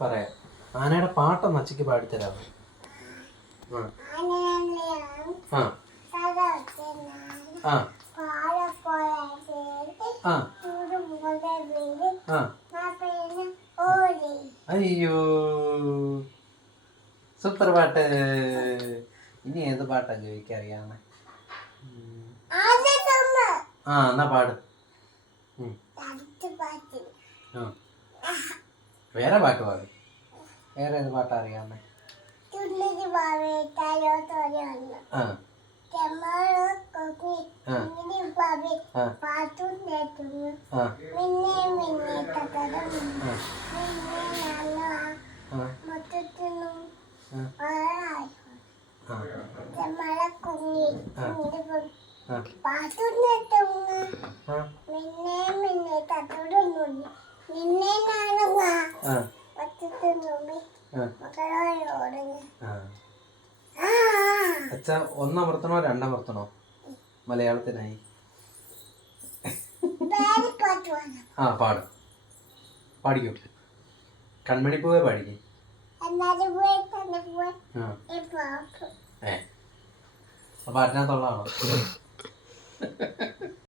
പറയാം. ആനയുടെ പാട്ടൊന്ന് അച്ചയ്ക്ക് പാടിത്തരാമോ? ആ ആ ആ ആ. അയ്യോ, സൂപ്പർ പാട്ട്. ഇനി ഏത് പാട്ടാ ചോദിക്കറിയാമേ? ആ, എന്നാ പാട്. വേറെ പാട്ട് പാടും. വേറെ ഏത് പാട്ടാ അറിയാമേ? ആ അച്ഛാ, ഒന്നമർത്തണോ രണ്ടമർത്തണോ മലയാളത്തിനായി? ആ, പാടും. പാടിക്കോ. കൺമണിപ്പൂവേ പാടിക്കേ. അപ്പൊ അതിനകത്തുള്ളതാണോ?